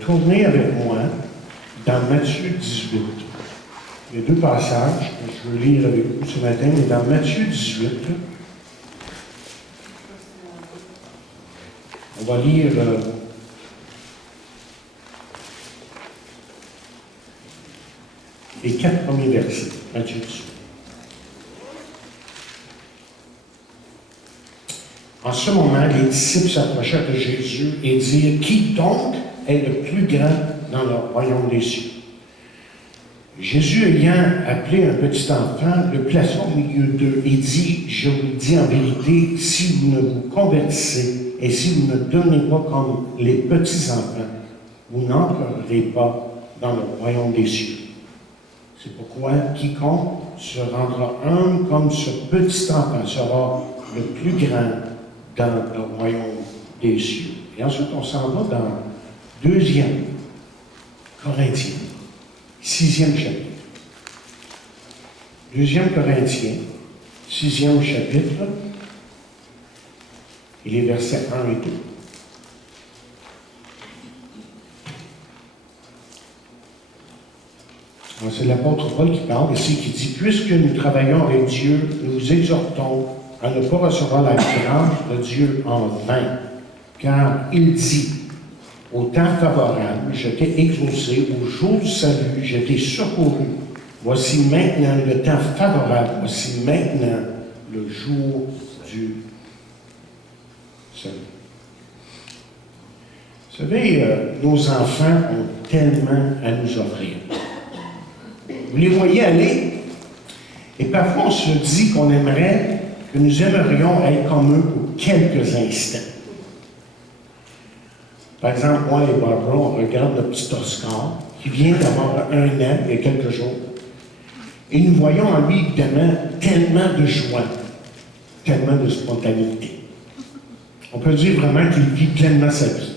tourner avec moi dans Matthieu 18. Il y a deux passages que je veux lire avec vous ce matin, mais dans Matthieu 18, on va lire les 4 premiers versets. Matthieu 18. En ce moment, les disciples s'approchèrent de Jésus et dirent: Qui donc est le plus grand dans le royaume des cieux? Jésus, ayant appelé un petit enfant, le plaça au milieu d'eux et dit: Je vous dis en vérité, si vous ne vous convertissez et si vous ne donnez pas comme les petits-enfants, vous n'entrerez pas dans le royaume des cieux. C'est pourquoi quiconque se rendra humble comme ce petit enfant sera le plus grand dans le royaume des cieux. Et ensuite, on s'en va dans 2 Corinthiens, 6e chapitre. 2 Corinthiens, 6e chapitre, et les versets 1 et 2. C'est l'apôtre Paul qui parle ici, qui dit: Puisque nous travaillons avec Dieu, nous vous exhortons à ne pas recevoir la grâce de Dieu en vain. Car il dit: Au temps favorable, je t'ai exaucé, au jour du salut, je t'ai secouru. Voici maintenant le temps favorable, voici maintenant le jour du salut. Vous savez, nos enfants ont tellement à nous offrir. Vous les voyez aller, et parfois on se dit qu'on aimerait, que nous aimerions être comme eux pour quelques instants. Par exemple, moi et Barbara, on regarde le petit Oscar, qui vient d'avoir 1 an, il y a quelques jours, et nous voyons en lui, évidemment, tellement de joie, tellement de spontanéité. On peut dire vraiment qu'il vit pleinement sa vie.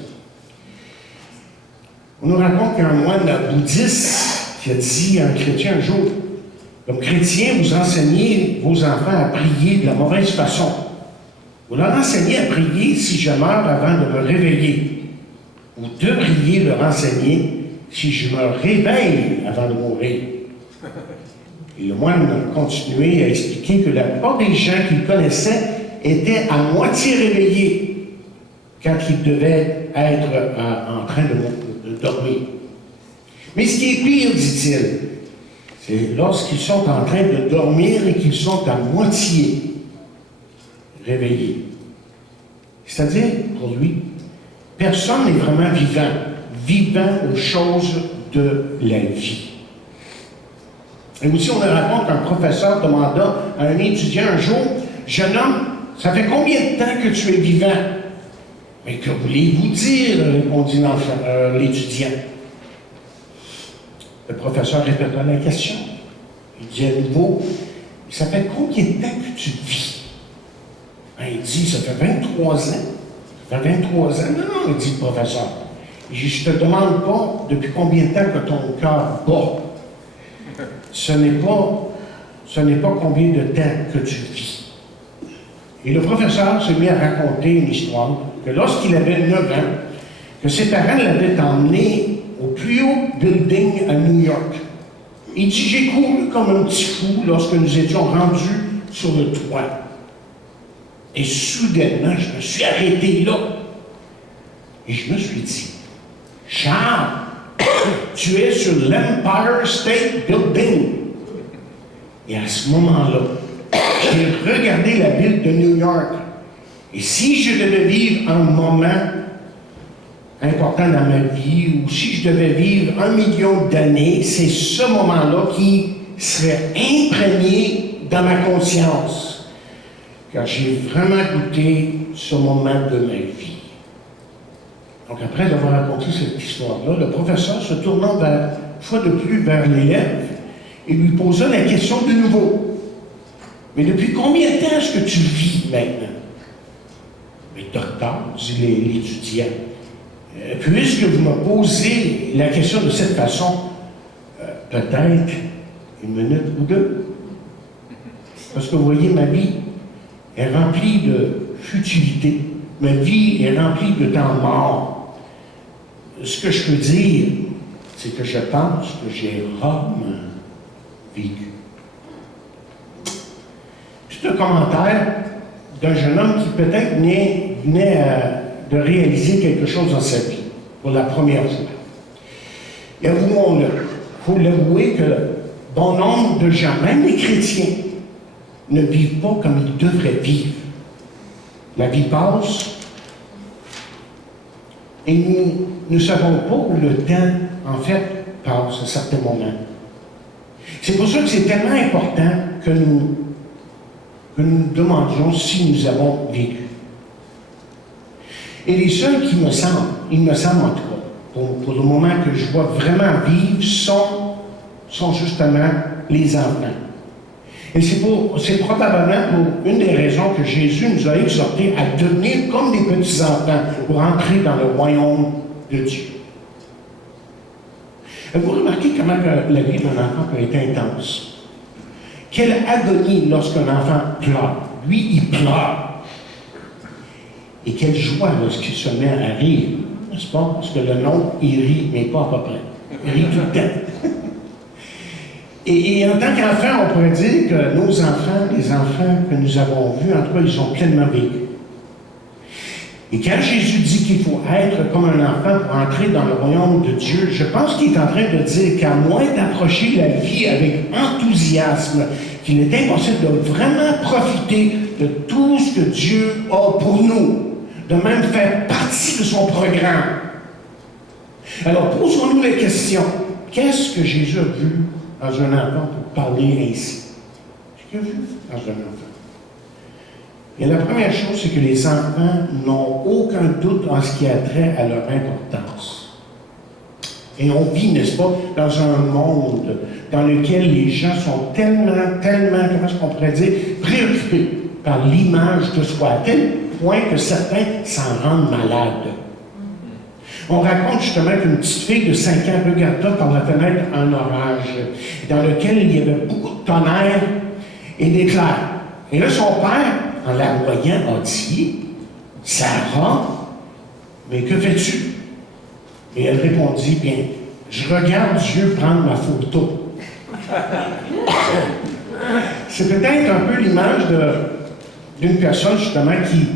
On nous raconte qu'un moine bouddhiste qui a dit à un chrétien un jour: comme chrétien, vous enseignez vos enfants à prier de la mauvaise façon. Vous leur enseignez à prier si je meurs avant de me réveiller. Vous devriez leur enseigner si je me réveille avant de mourir. Et le moine a continué à expliquer que la plupart des gens qu'il connaissait étaient à moitié réveillés quand ils devaient être en train de dormir. Mais ce qui est pire, dit-il, c'est lorsqu'ils sont en train de dormir et qu'ils sont à moitié réveillés. C'est-à-dire, pour lui, personne n'est vraiment vivant aux choses de la vie. Et aussi, on raconte qu'un professeur demanda à un étudiant un jour: Jeune homme, ça fait combien de temps que tu es vivant? Mais que voulez-vous dire? Répondit l'étudiant. Le professeur répéta la question. Il dit à nouveau: ça fait combien de temps que tu vis? Il dit: ça fait 23 ans. Ça fait 23 ans. Non, il dit le professeur. Je ne te demande pas depuis combien de temps que ton cœur bat. Ce n'est pas combien de temps que tu vis. Et le professeur s'est mis à raconter une histoire que lorsqu'il avait 9 ans, que ses parents l'avaient emmené au plus haut building à New York. Il dit: j'ai couru comme un petit fou lorsque nous étions rendus sur le toit. Et soudainement, je me suis arrêté là. Et je me suis dit: Charles, tu es sur l'Empire State Building. Et à ce moment-là, j'ai regardé la ville de New York. Et si je devais vivre un moment important dans ma vie, ou si je devais vivre 1 million d'années, c'est ce moment-là qui serait imprégné dans ma conscience. Car j'ai vraiment goûté ce moment de ma vie. Donc après avoir raconté cette histoire-là, le professeur se tournant une fois de plus vers l'élève et lui posa la question de nouveau. Mais depuis combien de temps est-ce que tu vis maintenant? Mais docteur, dit l'étudiant, puisque vous me posez la question de cette façon, peut-être 1 minute ou 2. Parce que vous voyez, ma vie est remplie de futilité. Ma vie est remplie de temps mort. ce que je peux dire, c'est que je pense que j'ai rarement vécu. C'est un commentaire d'un jeune homme qui peut-être venait de réaliser quelque chose dans sa vie pour la première fois. Et avouons-le, il faut l'avouer que bon nombre de gens, même les chrétiens, ne vivent pas comme ils devraient vivre. La vie passe et nous ne savons pas où le temps, en fait, passe à certains moments. C'est pour ça que c'est tellement important que nous nous demandions si nous avons vécu. Et les seuls qui me semblent, il me semble en tout cas, pour le moment que je vois vraiment vivre, sont justement les enfants. Et c'est probablement pour une des raisons que Jésus nous a exhortés à devenir comme des petits-enfants pour entrer dans le royaume de Dieu. Vous remarquez comment la vie d'un enfant peut être intense. Quelle agonie lorsqu'un enfant pleure. Lui, il pleure. Et quelle joie lorsqu'il se met à rire. N'est-ce pas? Parce que le nom, il rit, mais pas à peu près. Il rit tout le temps. Et en tant qu'enfant, on pourrait dire que nos enfants, les enfants que nous avons vus, en tout cas, ils ont pleinement vécu. Et quand Jésus dit qu'il faut être comme un enfant pour entrer dans le royaume de Dieu, je pense qu'il est en train de dire qu'à moins d'approcher la vie avec enthousiasme, qu'il est impossible de vraiment profiter de tout ce que Dieu a pour nous, de même faire partie de son programme. Alors, posons-nous la question, qu'est-ce que Jésus a vu dans un enfant pour parler ainsi? Qu'est-ce qu'il a vu dans un enfant? Et la première chose, c'est que les enfants n'ont aucun doute en ce qui a trait à leur importance. Et on vit, n'est-ce pas, dans un monde dans lequel les gens sont tellement, comment est-ce qu'on pourrait dire, préoccupés par l'image de soi, à tel point que certains s'en rendent malades. On raconte justement qu'une petite fille de 5 ans regarda par la fenêtre un orage, dans lequel il y avait beaucoup de tonnerre et d'éclairs. Et là, son père, en la voyant, a dit, « Sarah, mais que fais-tu? » Et elle répondit, « Bien, je regarde Dieu prendre ma photo. » C'est peut-être un peu l'image d'une personne, justement, qui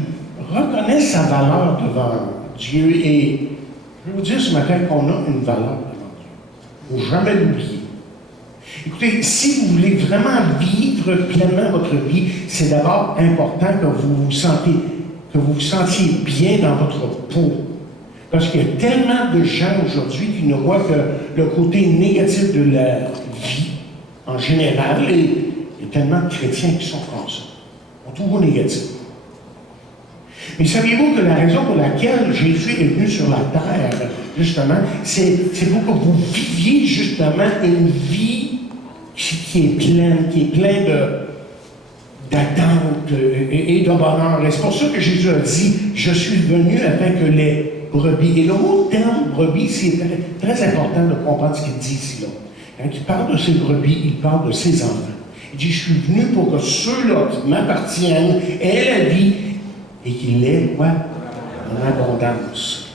reconnaît sa valeur devant Dieu. Et je vais vous dire ce matin qu'on a une valeur devant Dieu. Il ne faut jamais l'oublier. Écoutez, si vous voulez vraiment vivre pleinement votre vie, c'est d'abord important que vous vous sentiez bien dans votre peau. Parce qu'il y a tellement de gens aujourd'hui qui ne voient que le côté négatif de la vie en général, et il y a tellement de chrétiens qui sont comme ça. On trouve négatif. Mais saviez-vous que la raison pour laquelle Jésus est venu sur la terre, justement, c'est pour que vous viviez justement une vie qui est plein d'attente et de bonheur. Et c'est pour ça que Jésus a dit, « Je suis venu afin que les brebis... » Et le mot terme brebis, c'est très important de comprendre ce qu'il dit ici. Là. Quand il parle de ses brebis, il parle de ses enfants. Il dit, « Je suis venu pour que ceux-là qui m'appartiennent aient la vie et qu'ils l'aient, quoi? En abondance. »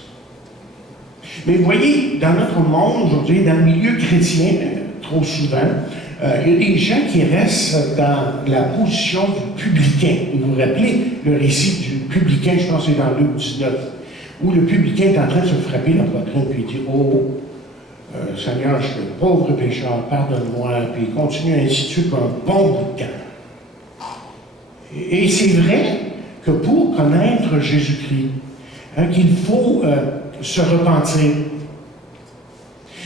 Mais vous voyez, dans notre monde aujourd'hui, dans le milieu chrétien, trop souvent, il y a des gens qui restent dans la position du publicain. Vous vous rappelez le récit du publicain, je pense que c'est dans Luc 19, où le publicain est en train de se frapper la poitrine, puis il dit, « Oh, Seigneur, je suis un pauvre pécheur, pardonne-moi. » Puis il continue ainsi de suite pour un bon bout de temps. Et c'est vrai que pour connaître Jésus-Christ, qu'il faut se repentir.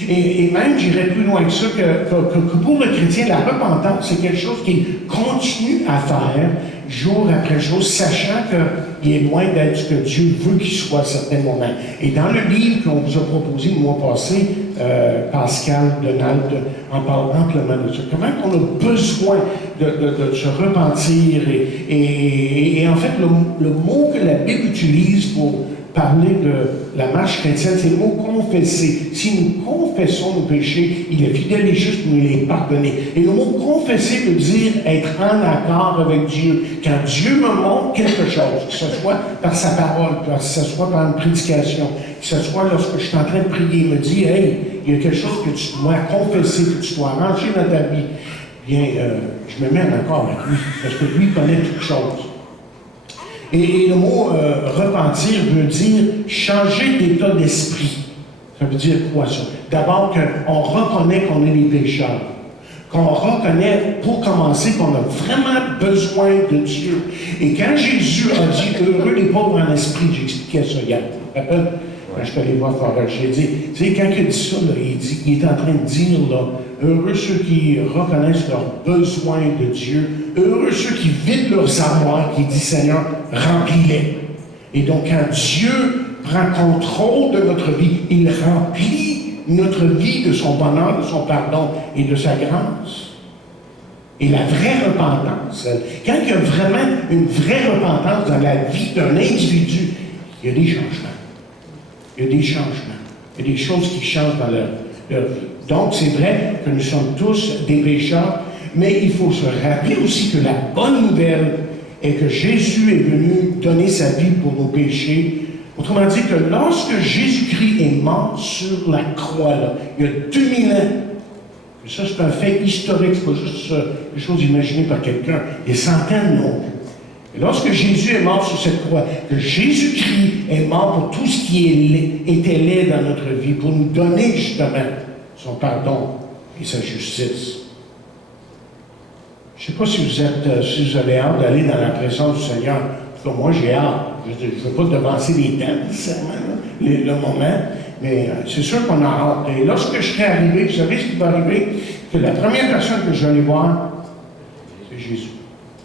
Et même, j'irais plus loin que ça, que pour le chrétien, la repentance, c'est quelque chose qu'il continue à faire jour après jour, sachant qu'il est loin d'être ce que Dieu veut qu'il soit à certains moments. Et dans le livre qu'on vous a proposé le mois passé, Pascal Donald en parle amplement de ça. Comment on a besoin de se repentir. Et en fait, le mot que la Bible utilise pour parler de la marche chrétienne, c'est le mot confesser. Si nous confessons nos péchés, il est fidèle et juste pour nous les pardonner. Et le mot confesser veut dire être en accord avec Dieu. Quand Dieu me montre quelque chose, que ce soit par sa parole, que ce soit par une prédication, que ce soit lorsque je suis en train de prier, il me dit, hey, il y a quelque chose que tu dois confesser, que tu dois arranger dans ta vie. Bien, je me mets en accord avec lui, parce que lui connaît toutes choses. Et le mot repentir veut dire changer d'état d'esprit. Ça veut dire quoi ça? D'abord qu'on reconnaît qu'on est des pécheurs. Qu'on reconnaît, pour commencer, qu'on a vraiment besoin de Dieu. Et quand Jésus a dit « Heureux les pauvres en esprit », j'expliquais ça hier. Tu te rappelles? Quand je suis allé voir Forrest, j'ai dit, tu sais, quand il dit ça, là, il est en train de dire, là, heureux ceux qui reconnaissent leur besoin de Dieu, heureux ceux qui vident leurs armoires, qui dit Seigneur, remplis-les. Et donc, quand Dieu prend contrôle de notre vie, il remplit notre vie de son bonheur, de son pardon et de sa grâce. Et la vraie repentance, quand il y a vraiment une vraie repentance dans la vie d'un individu, il y a des changements. Il y a des changements. Il y a des choses qui changent dans leur vie. Donc, c'est vrai que nous sommes tous des pécheurs, mais il faut se rappeler aussi que la bonne nouvelle est que Jésus est venu donner sa vie pour nos péchés. Autrement dit, que lorsque Jésus-Christ est mort sur la croix, là, il y a 2000 ans, et ça c'est un fait historique, c'est pas juste quelque chose imaginé par quelqu'un, des centaines non plus. Et lorsque Jésus est mort sur cette croix, que Jésus-Christ est mort pour tout ce qui était laid dans notre vie, pour nous donner justement son pardon et sa justice. Je ne sais pas si vous avez hâte d'aller dans la présence du Seigneur. Comme moi, j'ai hâte. Je ne veux pas devancer les temps, nécessairement, le moment, mais c'est sûr qu'on a hâte. Et lorsque je serai arrivé, vous savez ce qui va arriver? Que la première personne que je vais aller voir, c'est Jésus.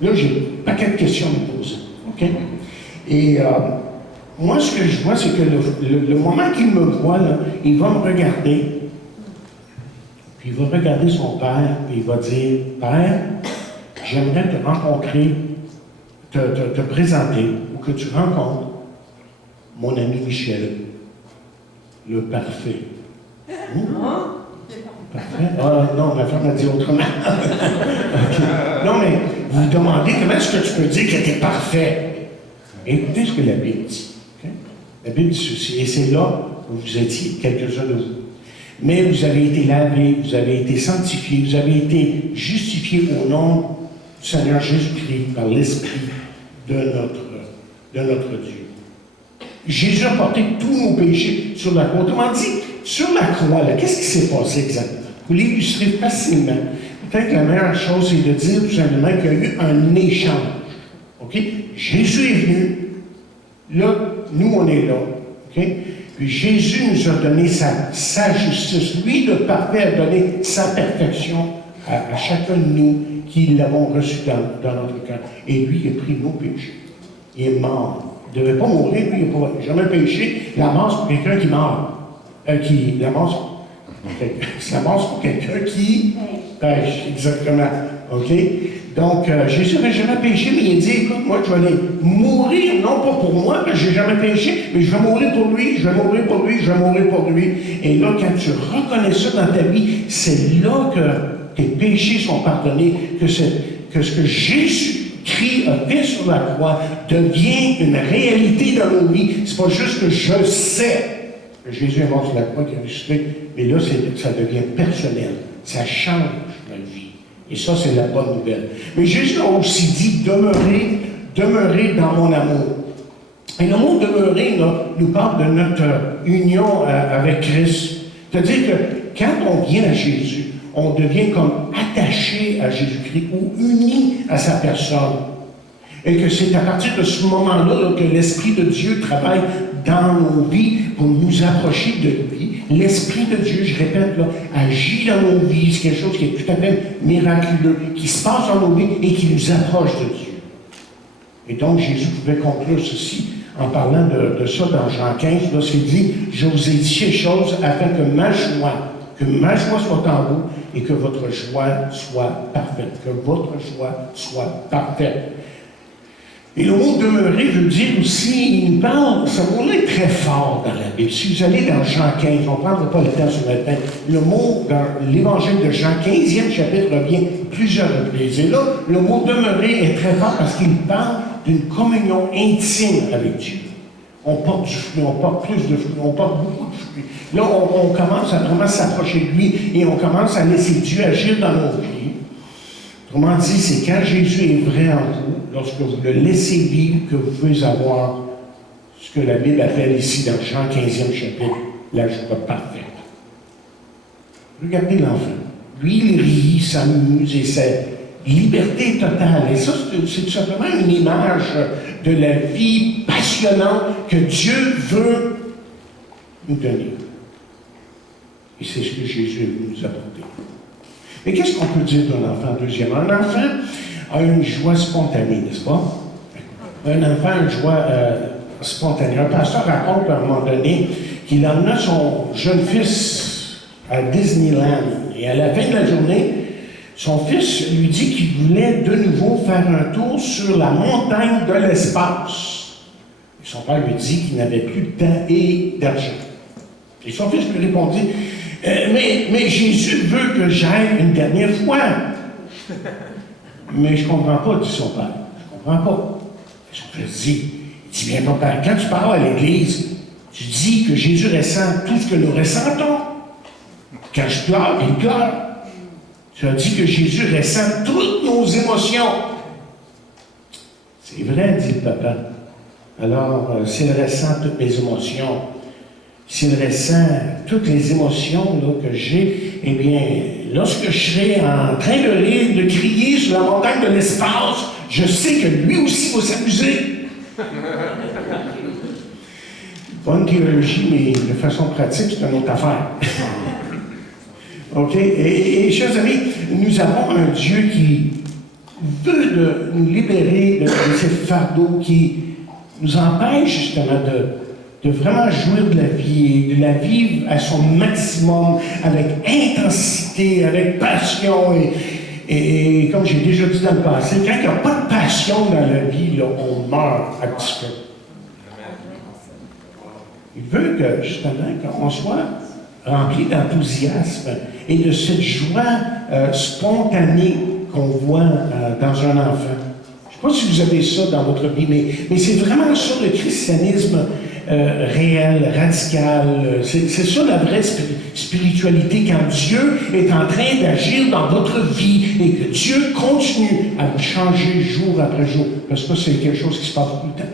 Là, j'ai un paquet de questions à me poser. OK? Et moi, ce que je vois, c'est que le moment qu'il me voit, là, il va me regarder. Puis il va regarder son père, et il va dire, Père, j'aimerais te rencontrer, te présenter, ou que tu rencontres mon ami Michel, le parfait. Parfait? Ah non, ma femme a dit autrement. Okay. Non, mais vous vous demandez comment est-ce que tu peux dire que tu es parfait? Écoutez ce que la Bible dit. Okay? La Bible dit ceci, et c'est là où vous étiez, quelques-uns de vous. Mais vous avez été lavés, vous avez été sanctifiés, vous avez été justifiés au nom du Seigneur Jésus-Christ par l'Esprit de notre Dieu. Jésus a porté tous nos péchés sur la croix. Autrement dit, sur la croix, qu'est-ce qui s'est passé exactement? Vous l'illustrez facilement. Peut-être que la meilleure chose, c'est de dire tout simplement qu'il y a eu un échange. OK? Jésus est venu. Là, nous, on est là. OK? Puis Jésus nous a donné sa justice. Lui, le parfait, a donné sa perfection à chacun de nous qui l'avons reçu dans notre cœur. Et lui, il a pris nos péchés. Il est mort. Il ne devait pas mourir, lui, il n'a jamais péché. La mort, c'est pour quelqu'un qui meurt. La mort, c'est la mort, c'est pour quelqu'un qui pêche. Exactement. OK? Donc, Jésus n'avait jamais péché, mais il a dit, écoute, moi, je vais aller mourir, non pas pour moi, parce que je n'ai jamais péché, mais je vais mourir pour lui, je vais mourir pour lui, je vais mourir pour lui. Et là, quand tu reconnais ça dans ta vie, c'est là que tes péchés sont pardonnés, que ce que Jésus-Christ a fait sur la croix devient une réalité dans nos vies. C'est pas juste que je sais que Jésus est mort sur la croix, qu'il est ressuscité, mais là, ça devient personnel. Ça change notre vie. Et ça, c'est la bonne nouvelle. Mais Jésus a aussi dit, demeurez dans mon amour. Et le mot demeurer, là, nous parle de notre union avec Christ. C'est-à-dire que quand on vient à Jésus, on devient comme attaché à Jésus-Christ ou uni à sa personne. Et que c'est à partir de ce moment-là là, que l'Esprit de Dieu travaille dans nos vies pour nous approcher de lui. L'Esprit de Dieu, je répète, là, agit dans nos vies. C'est quelque chose qui est tout à fait miraculeux, qui se passe dans nos vies et qui nous approche de Dieu. Et donc, Jésus pouvait conclure ceci en parlant de ça dans Jean 15, lorsqu'il dit « Je vous ai dit ces choses afin que ma joie soit en vous et que votre joie soit parfaite. » Que votre joie soit parfaite. Et le mot demeurer veut dire aussi, il nous parle, ce mot-là est très fort dans la Bible. Si vous allez dans Jean 15, on ne prendra pas le temps ce matin, le mot dans l'évangile de Jean, 15e chapitre, revient plusieurs reprises. Et là, le mot demeurer est très fort parce qu'il parle d'une communion intime avec Dieu. On porte du fruit, on porte plus de fruits, on porte beaucoup de fruits. Là, on commence à vraiment s'approcher de lui et on commence à laisser Dieu agir dans nos vies. Autrement dit, c'est quand Jésus est vrai en vous, lorsque vous le laissez vivre, que vous pouvez avoir ce que la Bible appelle ici, dans Jean 15e chapitre, la joie parfaite. Regardez l'enfant. Lui, il rit, s'amuse et c'est liberté totale. Et ça, c'est tout simplement une image de la vie passionnante que Dieu veut nous donner. Et c'est ce que Jésus veut nous apporter. Mais qu'est-ce qu'on peut dire d'un enfant? Deuxièmement, un enfant a une joie spontanée, n'est-ce pas? Un enfant a une joie spontanée. Un pasteur raconte à un moment donné qu'il emmena son jeune fils à Disneyland. Et à la fin de la journée, son fils lui dit qu'il voulait de nouveau faire un tour sur la montagne de l'espace. Et son père lui dit qu'il n'avait plus de temps et d'argent. Et son fils lui répondit, mais Jésus veut que j'aille une dernière fois. Mais je ne comprends pas, dit son père. Je ne comprends pas. Et son fils dit, bien papa, quand tu parles à l'Église, tu dis que Jésus ressent tout ce que nous ressentons. Quand je pleure, il pleure. Tu as dit que Jésus ressent toutes nos émotions. C'est vrai, dit le papa. Alors, s'il ressent toutes mes émotions, s'il ressent toutes les émotions là, que j'ai, eh bien, lorsque je serai en train de rire, de crier sur la montagne de l'espace, je sais que lui aussi va s'amuser. Bonne théologie, mais de façon pratique, c'est une autre affaire. OK? Et chers amis, nous avons un Dieu qui veut nous libérer de ces fardeaux qui nous empêchent justement de vraiment jouir de la vie, et de la vivre à son maximum, avec intensité, avec passion. Et comme j'ai déjà dit dans le passé, quand il n'y a pas de passion dans la vie, là, on meurt à petit feu. Il veut que, justement, qu'on soit rempli d'enthousiasme et de cette joie spontanée qu'on voit dans un enfant. Je ne sais pas si vous avez ça dans votre vie, mais c'est vraiment ça le christianisme réel, radical. C'est ça la vraie spiritualité, quand Dieu est en train d'agir dans votre vie et que Dieu continue à vous changer jour après jour. Parce que c'est quelque chose qui se passe tout le temps.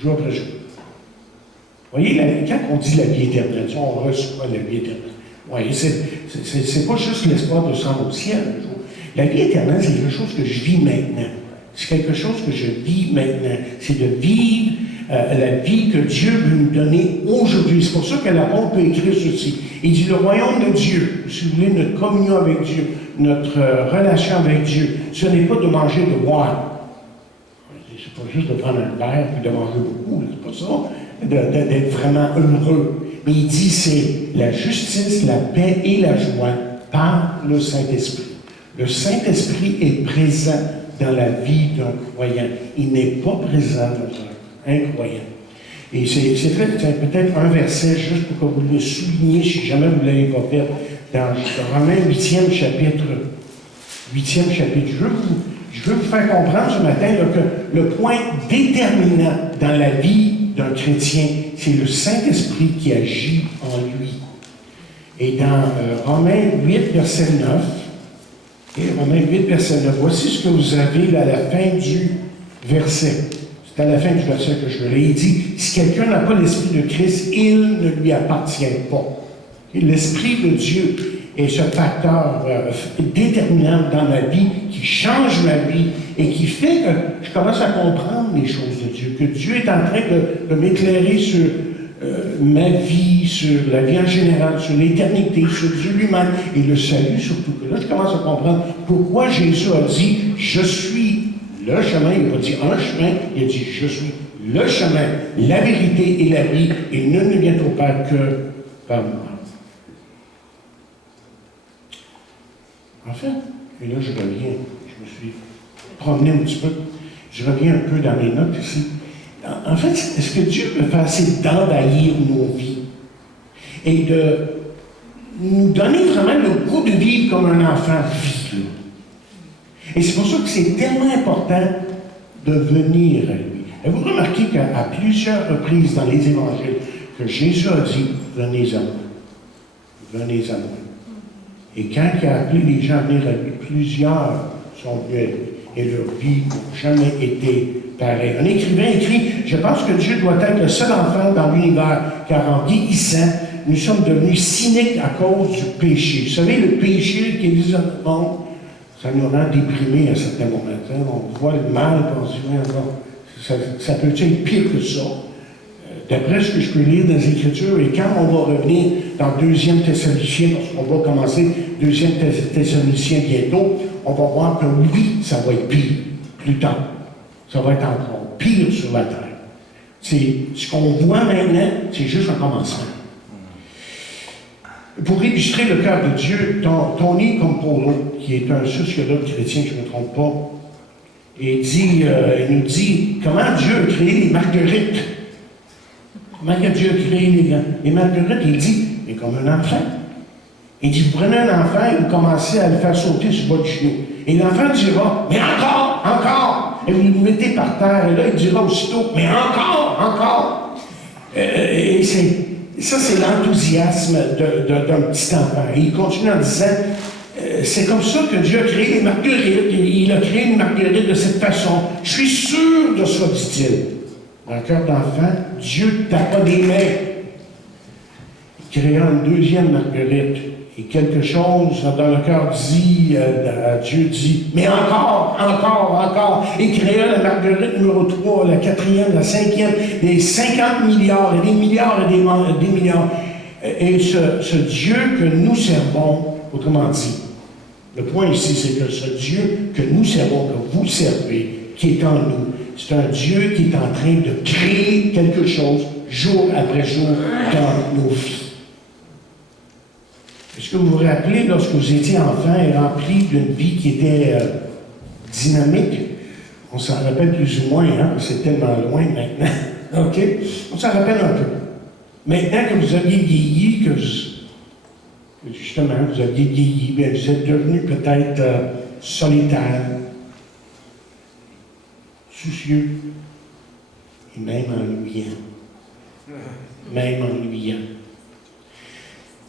Jour après jour. Vous voyez, quand on dit la vie éternelle, on reçoit la vie éternelle. Oui, c'est pas juste l'espoir de s'en au ciel. La vie éternelle, c'est quelque chose que je vis maintenant. C'est quelque chose que je vis maintenant. C'est de vivre la vie que Dieu veut nous donner aujourd'hui. C'est pour ça que l'apôtre peut écrire ceci. Il dit, le royaume de Dieu, si vous voulez, notre communion avec Dieu, notre relation avec Dieu, ce n'est pas de manger, de boire. C'est pas juste de prendre un verre et de manger beaucoup, c'est pas ça. D'être vraiment heureux. Mais il dit, c'est la justice, la paix et la joie par le Saint-Esprit. Le Saint-Esprit est présent dans la vie d'un croyant. Il n'est pas présent dans un incroyant. Et c'est peut-être un verset, juste pour que vous le souligniez, si jamais vous ne l'avez pas fait, dans Romains 8e chapitre. 8e chapitre. Je veux vous faire comprendre ce matin là, que le point déterminant dans la vie d'un chrétien, c'est le Saint-Esprit qui agit en lui. Et dans Romains 8, verset 9, Romains 8, verset 9, voici ce que vous avez là, à la fin du verset. C'est à la fin du verset que je l'ai dit. Si quelqu'un n'a pas l'Esprit de Christ, il ne lui appartient pas. L'Esprit de Dieu est ce facteur déterminant dans ma vie, qui change ma vie et qui fait que je commence à comprendre les choses de Dieu, que Dieu est en train de m'éclairer sur ma vie, sur la vie en général, sur l'éternité, sur Dieu lui-même et le salut surtout. Que là, je commence à comprendre pourquoi Jésus a dit « Je suis le chemin ». Il n'a pas dit un chemin, il a dit « Je suis le chemin, la vérité et la vie, et nul ne vient au Père que par moi ». En fait, et là je reviens, je me suis promené un petit peu. Je reviens un peu dans les notes ici. En fait, est-ce que Dieu veut faire, c'est d'envahir nos vies et de nous donner vraiment le goût de vivre comme un enfant vit. Et c'est pour ça que c'est tellement important de venir à lui. Et vous remarquez qu'à plusieurs reprises dans les évangiles, que Jésus a dit, venez à moi. Venez à moi. Et quand il a appelé les gens à venir à lui, plusieurs sont venus à lui. Et leur vie n'a jamais été pareille. Un écrivain écrit, je pense que Dieu doit être le seul enfant dans l'univers, car en vieillissant, nous sommes devenus cyniques à cause du péché. Vous savez, le péché qui existe dans le monde, ça nous rend déprimés à certains moments. On voit le mal, on se dit, ça peut être pire que ça. D'après ce que je peux lire dans les Écritures, et quand on va revenir dans 2 Thessaloniciens, lorsqu'on va commencer 2 Thessaloniciens bientôt, on va voir que oui, ça va être pire plus tard. Ça va être encore pire sur la terre. C'est ce qu'on voit maintenant, c'est juste un commencement. Pour illustrer le cœur de Dieu, Tony Campolo, qui est un sociologue chrétien, je ne me trompe pas, il nous dit comment Dieu a créé les marguerites. Comment Dieu a créé les marguerites? Il dit, mais comme un enfant. Il dit, vous prenez un enfant et vous commencez à le faire sauter sur votre genou. Et l'enfant dira, mais encore. Et vous le mettez par terre, et là, il dira aussitôt, mais encore. Et ça, c'est l'enthousiasme d'un petit enfant. Et il continue en disant, c'est comme ça que Dieu a créé les marguerites. Il a créé une marguerite de cette façon. Je suis sûr de ça, dit-il. Dans le cœur d'enfant, Dieu ne tape pas des mains. Il créa une deuxième marguerite. Et quelque chose dans le cœur dit, Dieu dit, mais encore. Et créa la marguerite numéro 3, la 4e, la 5e, des 50 milliards et des milliards et des milliards. Et ce Dieu que nous servons, autrement dit, le point ici, c'est que ce Dieu que nous servons, que vous servez, qui est en nous, c'est un Dieu qui est en train de créer quelque chose jour après jour dans nos vies. Est-ce que vous vous rappelez, lorsque vous étiez enfant et rempli d'une vie qui était dynamique, on s'en rappelle plus ou moins, hein? C'est tellement loin maintenant, OK? On s'en rappelle un peu. Maintenant que vous aviez vieilli, que justement, vous aviez vieilli, bien, vous êtes devenu peut-être solitaire, soucieux, et même ennuyant.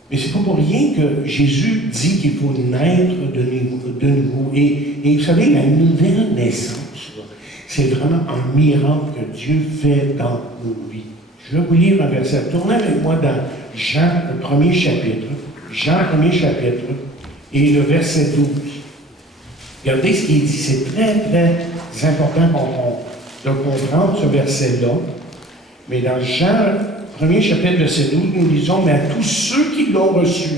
Mais c'est pas pour rien que Jésus dit qu'il faut naître de nouveau. Et vous savez, la nouvelle naissance, c'est vraiment un miracle que Dieu fait dans nos vies. Je vais vous lire un verset. Tournez avec moi dans Jean, le premier chapitre. Jean, premier chapitre, et le verset 12. Regardez ce qu'il dit. C'est très, très important de comprendre ce verset-là. Mais dans Jean, premier chapitre, verset 12, nous lisons, mais à tous ceux qui l'ont reçu,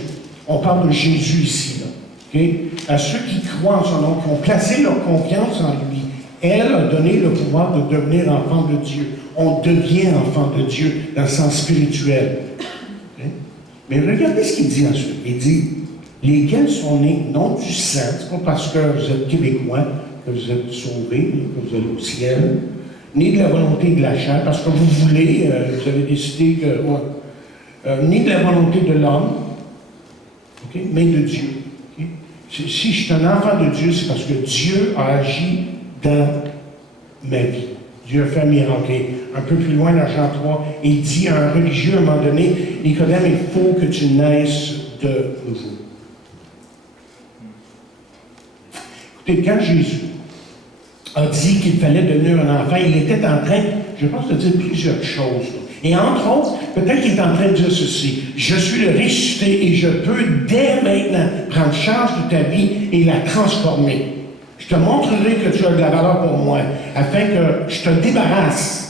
on parle de Jésus ici, là, okay? À ceux qui croient en son nom, qui ont placé leur confiance en lui, elle a donné le pouvoir de devenir enfant de Dieu. On devient enfant de Dieu dans le sens spirituel. Okay? Mais regardez ce qu'il dit ensuite. Il dit, lesquels sont nés non du sang, c'est pas parce que vous êtes Québécois que vous êtes sauvés, que vous allez au ciel, ni de la volonté de la chair, parce que vous voulez, vous avez décidé que, ni de la volonté de l'homme, okay, mais de Dieu. Okay? Si je suis un enfant de Dieu, c'est parce que Dieu a agi dans ma vie. Dieu a fait un miracle. Un peu plus loin dans Jean 3, il dit à un religieux à un moment donné, Nicodème, il faut que tu naisses de nouveau. Écoutez, quand Jésus a dit qu'il fallait devenir un enfant, il était en train, je pense, de dire plusieurs choses. Et entre autres, peut-être qu'il est en train de dire ceci. Je suis le ressuscité et je peux dès maintenant prendre charge de ta vie et la transformer. Je te montrerai que tu as de la valeur pour moi, afin que je te débarrasse.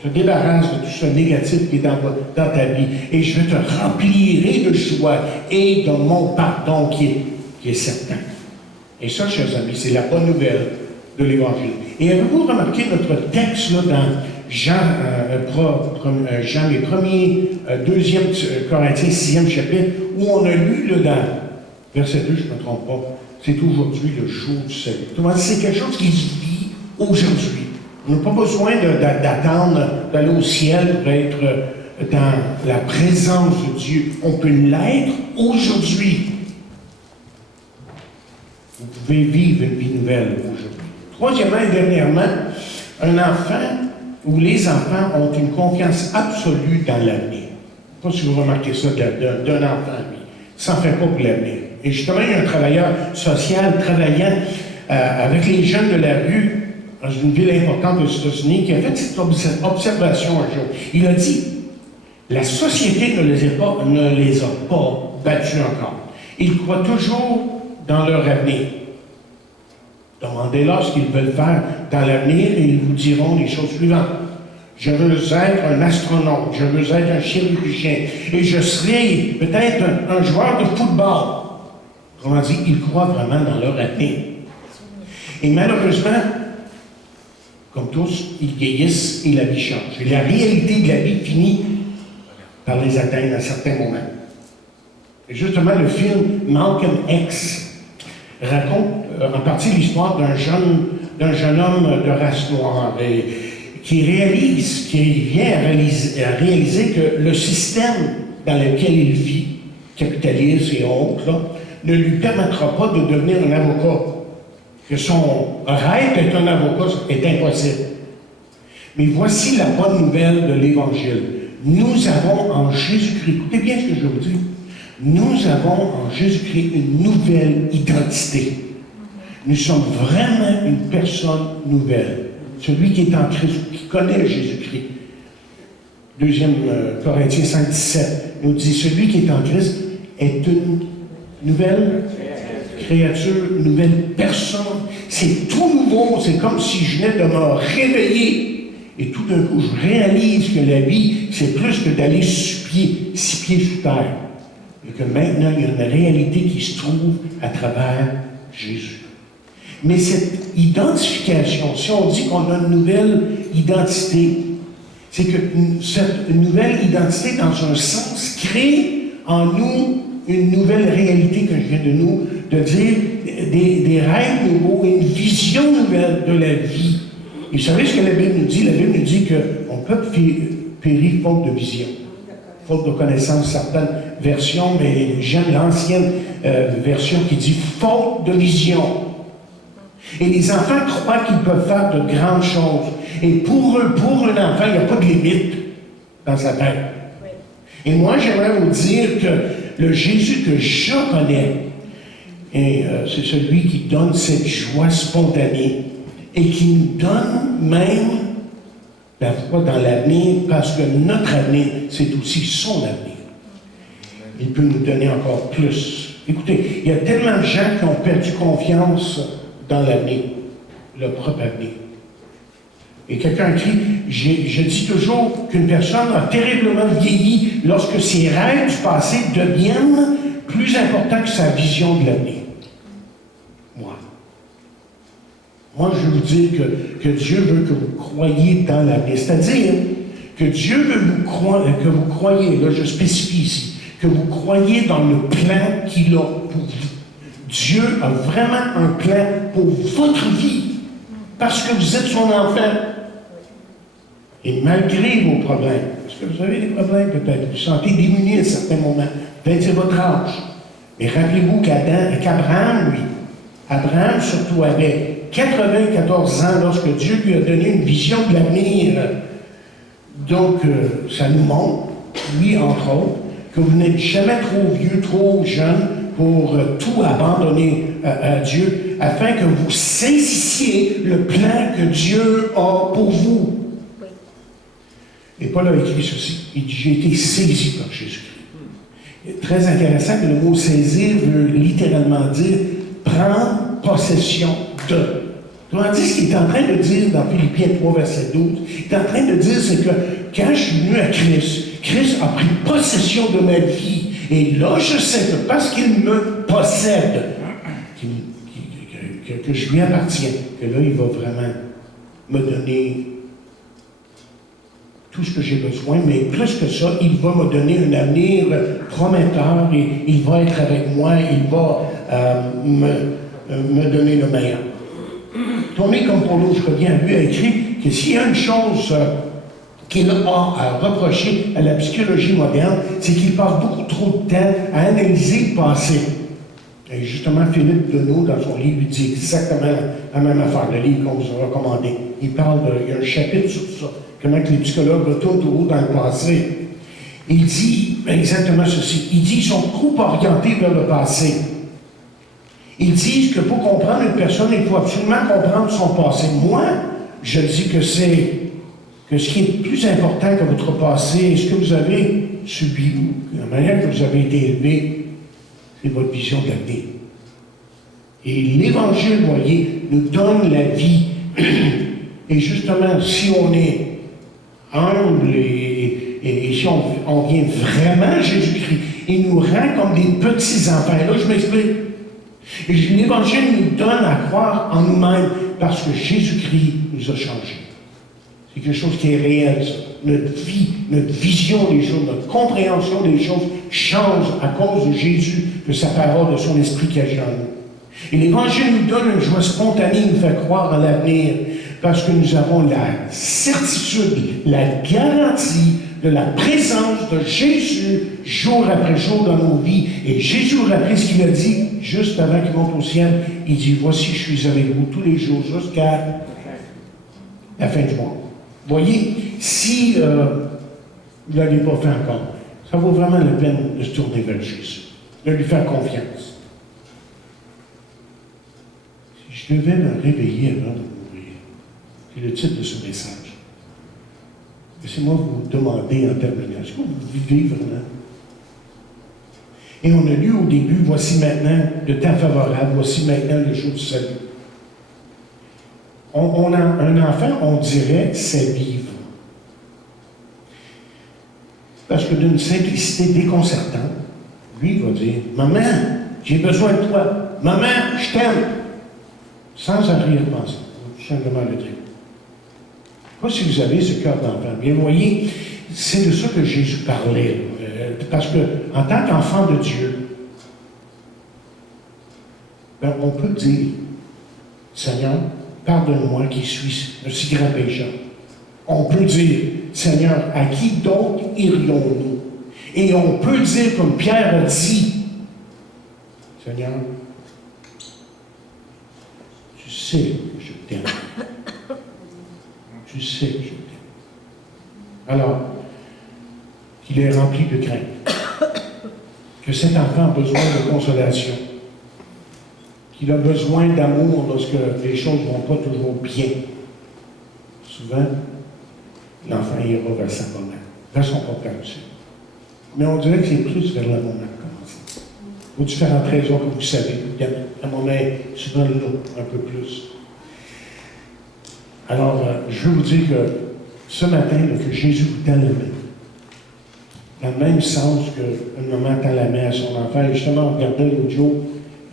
Je te débarrasse de tout ce négatif qui est dans ta vie. Et je te remplirai de joie et de mon pardon qui est certain. Et ça, chers amis, c'est la bonne nouvelle de l'Évangile. Et avez-vous remarqué notre texte là, dans Jean, les premiers, 2e Corinthiens, 6e chapitre, où on a lu là, dans verset 2, je ne me trompe pas, c'est aujourd'hui le jour du salut. C'est quelque chose qui se vit aujourd'hui. On n'a pas besoin d'attendre d'aller au ciel pour être dans la présence de Dieu. On peut l'être aujourd'hui. Vous pouvez vivre une vie nouvelle aujourd'hui. Troisièmement et dernièrement, un enfant ou les enfants ont une confiance absolue dans l'avenir. Je ne sais pas si vous remarquez ça d'un enfant, lui. Il s'en fait pas pour l'avenir. Et justement, il y a un travailleur social travaillant avec les jeunes de la rue dans une ville importante aux États-Unis qui a fait cette observation un jour. Il a dit, la société ne les a pas battus encore. Ils croient toujours dans leur avenir. Demandez-leur ce qu'ils veulent faire dans l'avenir et ils vous diront les choses suivantes. Je veux être un astronaute, je veux être un chirurgien et je serai peut-être un joueur de football. Autrement dit, ils croient vraiment dans leur avenir. Et malheureusement, comme tous, ils vieillissent et la vie change. Et la réalité de la vie finit par les atteindre à certains moments. Et justement, le film Malcolm X raconte en partie l'histoire d'un jeune homme de race noire qui vient à réaliser que le système dans lequel il vit, capitaliste et autres, là, ne lui permettra pas de devenir un avocat. Que son rêve d'être un avocat est impossible. Mais voici la bonne nouvelle de l'Évangile. Nous avons en Jésus-Christ, écoutez bien ce que je vous dis, nous avons en Jésus-Christ une nouvelle identité. Nous sommes vraiment une personne nouvelle. Celui qui est en Christ, qui connaît Jésus-Christ. 2 Corinthiens 5, 17 nous dit, celui qui est en Christ est une nouvelle créature, une nouvelle personne. C'est tout nouveau. C'est comme si je venais de me réveiller. Et tout d'un coup, je réalise que la vie, c'est plus que d'aller 6 pieds sous terre. Et que maintenant, il y a une réalité qui se trouve à travers Jésus. Mais cette identification, si on dit qu'on a une nouvelle identité, c'est que cette nouvelle identité, dans un sens, crée en nous une nouvelle réalité que je viens de dire, des rêves nouveaux, une vision nouvelle de la vie. Et vous savez ce que la Bible nous dit? La Bible nous dit qu'on peut périr faute de vision, faute de connaissance, certaines versions, mais j'aime l'ancienne version qui dit faute de vision. Et les enfants croient qu'ils peuvent faire de grandes choses. Et pour eux, pour un enfant, il n'y a pas de limite dans sa tête. Et moi, j'aimerais vous dire que le Jésus que je connais, c'est celui qui donne cette joie spontanée et qui nous donne même la foi dans l'avenir, parce que notre avenir, c'est aussi son avenir. Il peut nous donner encore plus. Écoutez, il y a tellement de gens qui ont perdu confiance dans l'avenir, leur propre avenir. Et quelqu'un crie, je dis toujours qu'une personne a terriblement vieilli lorsque ses rêves du passé deviennent plus importants que sa vision de l'avenir. Moi, je veux vous dire que Dieu veut que vous croyiez dans l'avenir. C'est-à-dire que Dieu veut que vous croyiez, là je spécifie ici, que vous croyiez dans le plan qu'il a pour vous. Dieu a vraiment un plan pour votre vie, parce que vous êtes son enfant. Et malgré vos problèmes, parce que vous avez des problèmes peut-être, vous vous sentez démunis à certains moments, peut-être c'est votre âge. Mais rappelez-vous qu'Abraham, lui, Abraham surtout avait 94 ans lorsque Dieu lui a donné une vision de l'avenir. Donc, ça nous montre, lui entre autres, que vous n'êtes jamais trop vieux, trop jeune pour tout abandonner à Dieu, afin que vous saisissiez le plan que Dieu a pour vous. Et Paul a écrit ceci. Il dit, j'ai été saisi par Jésus-Christ. Très intéressant que le mot saisir veut littéralement dire prendre possession de. Autrement dit, ce qu'il est en train de dire dans Philippiens 3, verset 12, il est en train de dire, c'est que quand je suis venu à Christ, Christ a pris possession de ma vie. Et là, je sais que parce qu'il me possède, que je lui appartiens, que là, il va vraiment me donner tout ce que j'ai besoin, mais plus que ça, il va me donner un avenir prometteur et il va être avec moi, il va me donner le meilleur. Tony Campolo, je reviens à lui, a écrit que s'il y a une chose qu'il a à reprocher à la psychologie moderne, c'est qu'il passe beaucoup trop de temps à analyser le passé. Et justement, Philippe Deneau, dans son livre, lui dit exactement la même affaire, le livre qu'on vous a recommandé. Il y a un chapitre sur ça, comment que les psychologues retournent toujours dans le passé. Il dit exactement ceci. Il dit qu'ils sont trop orientés vers le passé. Ils disent que pour comprendre une personne, il faut absolument comprendre son passé. Moi, je dis que ce qui est plus important que votre passé, ce que vous avez subi, la manière que vous avez été élevé, c'est votre vision de l'avenir. Et l'Évangile, vous voyez, nous donne la vie. Et justement, si on est humble et si on vient vraiment à Jésus-Christ, il nous rend comme des petits-enfants. Et là, je m'explique. Et l'Évangile nous donne à croire en nous-mêmes parce que Jésus-Christ nous a changés. C'est quelque chose qui est réel, ça. Notre vie, notre vision des choses, notre compréhension des choses change à cause de Jésus, de sa parole, de son esprit qui agit en nous. Et l'Évangile nous donne une joie spontanée, nous fait croire en l'avenir, parce que nous avons la certitude, la garantie de la présence de Jésus jour après jour dans nos vies. Et Jésus a appris ce qu'il a dit juste avant qu'il monte au ciel. Il dit, voici, je suis avec vous tous les jours jusqu'à la fin du mois. Voyez, si vous ne l'avez pas fait encore, ça vaut vraiment la peine de se tourner vers Jésus, de lui faire confiance. Si je devais me réveiller avant de mourir, c'est le titre de ce message. Laissez-moi vous demander en terminant, est-ce que vous vivez vraiment? Et on a lu au début, voici maintenant le temps favorable, voici maintenant le jour du salut. Un enfant, on dirait, c'est vivre. Parce que d'une simplicité déconcertante, lui, il va dire, maman, j'ai besoin de toi. Maman, je t'aime. Sans en rire penser. Tout simplement le dire. Pas si vous avez ce cœur d'enfant. Bien, vous voyez, c'est de ça que Jésus parlait. Parce que, en tant qu'enfant de Dieu, ben, on peut dire, Seigneur, pardonne-moi qui suis un si grand pécheur. On peut dire, Seigneur, à qui donc irions-nous? Et on peut dire, comme Pierre a dit, Seigneur, tu sais que je t'aime. Tu sais que je t'aime. Alors, qu'il est rempli de crainte, que cet enfant a besoin de consolation, qu'il a besoin d'amour lorsque les choses ne vont pas toujours bien. Souvent, l'enfant ira vers sa maman, vers son papa aussi. Mais on dirait que c'est plus vers la maman commencer. Aux différentes raisons que vous savez. La maman est souvent là, un peu plus. Alors, je veux vous dire que ce matin, là, que Jésus vous tend la main. Dans le même sens qu'une maman tend la main à son enfant. Et justement, on regardait l'autre jour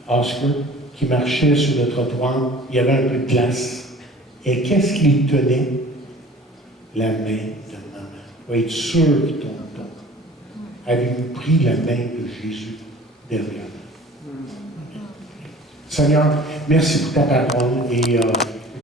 Oscar qui marchait sur le trottoir. Il y avait un peu de glace. Et qu'est-ce qu'il tenait? La main de maman. Il va être sûr qu'il tombe pas. Avez-vous pris la main de Jésus derrière nous? Seigneur, merci pour ta parole et